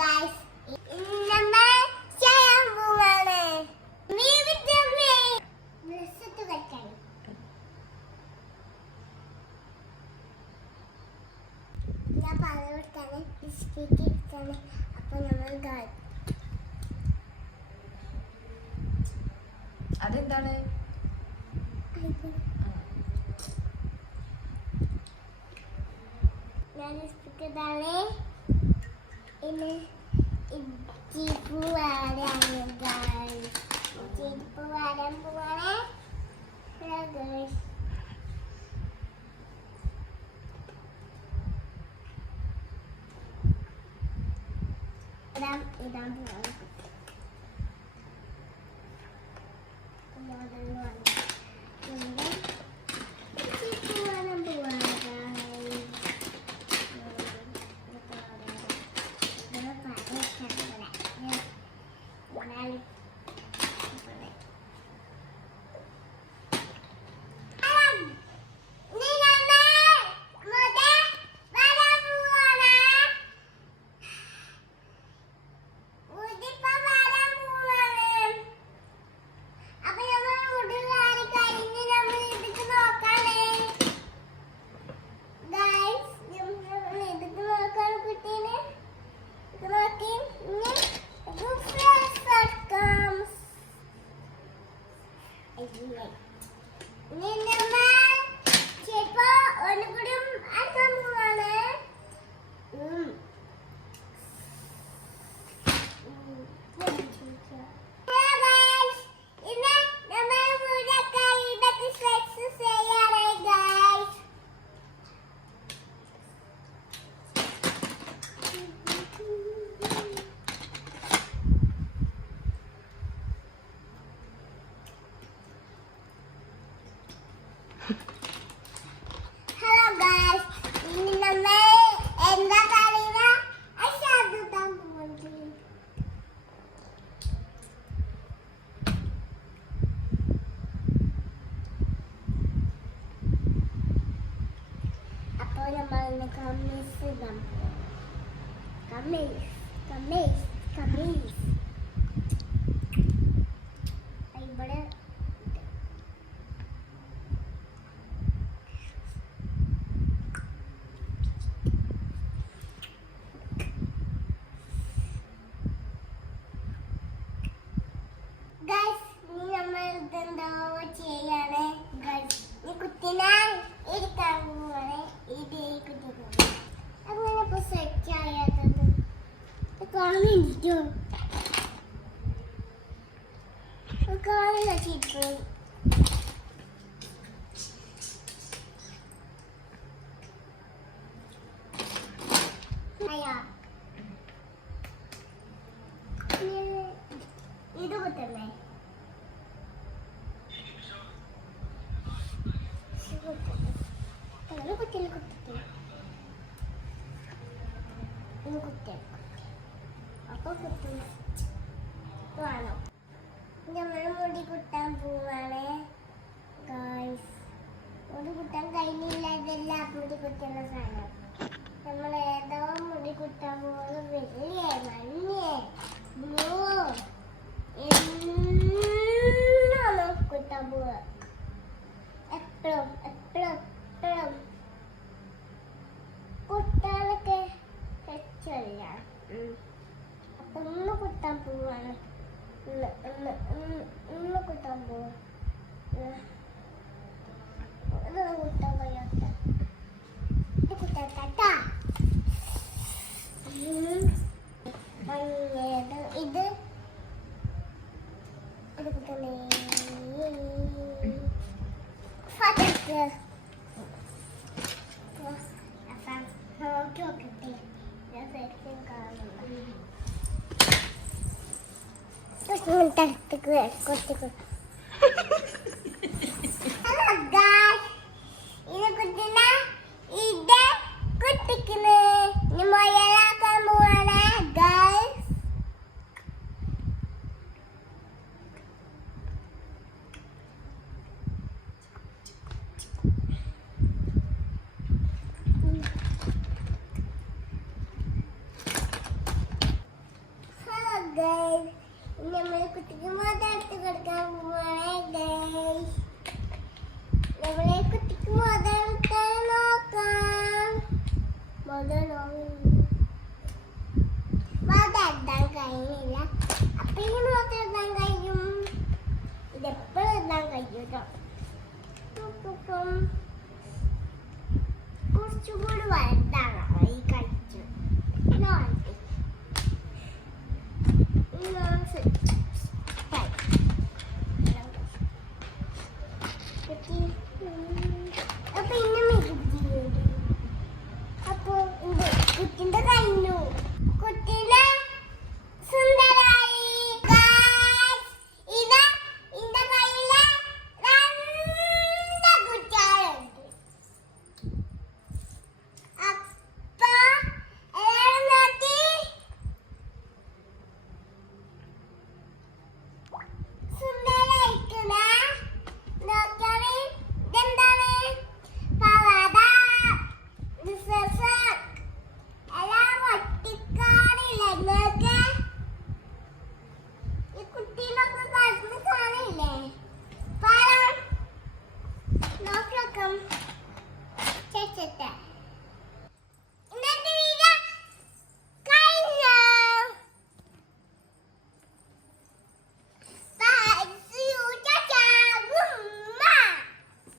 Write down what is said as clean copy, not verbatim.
guys. നമ്മൾ ചെയ്യാൻ പോവാണ്. ബ്ലസ്സത്ത് വെക്കാൻ. ഞാൻ പറഞ്ഞിട്ടാണ് ബിസ്ക്കറ്റ് ഇട്ടാണ്. അപ്പൊ നമ്മൾ അതെന്താണ്? ഞാൻ ബിസ്ക്കറ്റാണ്. ഇന്ന് ജീപ്പ് വരാണ് ഗൈസ്. ജീപ്പ് വരാൻ പോവാണ് ഗൈസ്. ഇടാൻ പോവാണ്. ഹലോ ഗൈസ്, ഇന്ന് നമ്മൾ എന്താ പറയുക? അശാദുതാൻ പോകുന്നത്. അപ്പോൾ നമ്മൾ ഇന്ന് കമ്മീസ് ഇടാൻ പോകും. കമ്മീസ് ഇവിടെ ഇതെന്തോ ചെയ്യാണ് ഗൈസ്. ഈ കുത്തിനാൽ ഇരിക്കാൻ പോവാണ്. ഇത് കുത്തി അങ്ങനെ ഇപ്പൊ സെറ്റ് ആയാത്തത് കാണിച്ചോ കാണില്ല ചിപ്പ്. അയ്യാ ഇത് കുത്തണ്ടേ? അപ്പൊ വേണം. നമ്മൾ മുടി കുത്താൻ പോവാണ് ഗൈസ്. മുടി കുത്താൻ കഴിഞ്ഞില്ല. ഇതെല്ലാം മുടി കുത്തുന്ന സാധനം. നമ്മൾ ഏതോ മുടി കുത്താൻ പോകുന്നത് വലിയ മഞ്ഞേ ബ്ലൂ എല്ലാം കുത്താൻ പോവാ. എപ്പോഴും കുത്താനൊക്കെ തെറ്റല്ല. അപ്പൊ ഒന്ന് കുത്താൻ പോവാണ്. ഒന്ന് കുത്താൻ പോവാ. ഇതൊന്നും കുത്താൻ കഴിയാത്ത കുത്താട്ടാ. ഇത് കുത്തണേ. guys. ഇനി നമ്മള് കുട്ടിക്ക് മോതിരമിട്ട് കൊടുക്കാൻ പോവാണ് guys. നമ്മളെ കുട്ടിക്ക് മോതിരമിട്ട് നോക്കാം. മോതിരം ഇടാൻ കഴിയില്ല. അപ്പൊ ഈ മോതിരം ഇടാൻ കഴിയും. ഇതെപ്പോഴും ഇടാൻ കഴിയും കേട്ടോ. കുറച്ചുകൂടി വലുതാണ് ഈ കഴിച്ചു. അപ്പൊ ഇന്ന് മികുതിയുണ്ട്. അപ്പൊ കുട്ടിന്റെ കഴിഞ്ഞു. കുട്ടീനെ സുന്ദരായി. ഇത് ഇന്റെ കയ്യില് രണ്ട് കുട്ടികളുണ്ട്. അപ്പൊ എല്ലാവരും നോക്കി സുന്ദരായിരിക്കണ നോക്കാറ്. ഇതെന്താണ്? പവാട, ഡ്രസ്സ് എല്ലാം ഒട്ടിക്കാറില്ല. നിങ്ങൾക്ക് ഈ കുട്ടീനൊക്കെ കളിക്കുന്ന കാണില്ലേ? പഴം നോക്കാം ചേച്ചത്തെ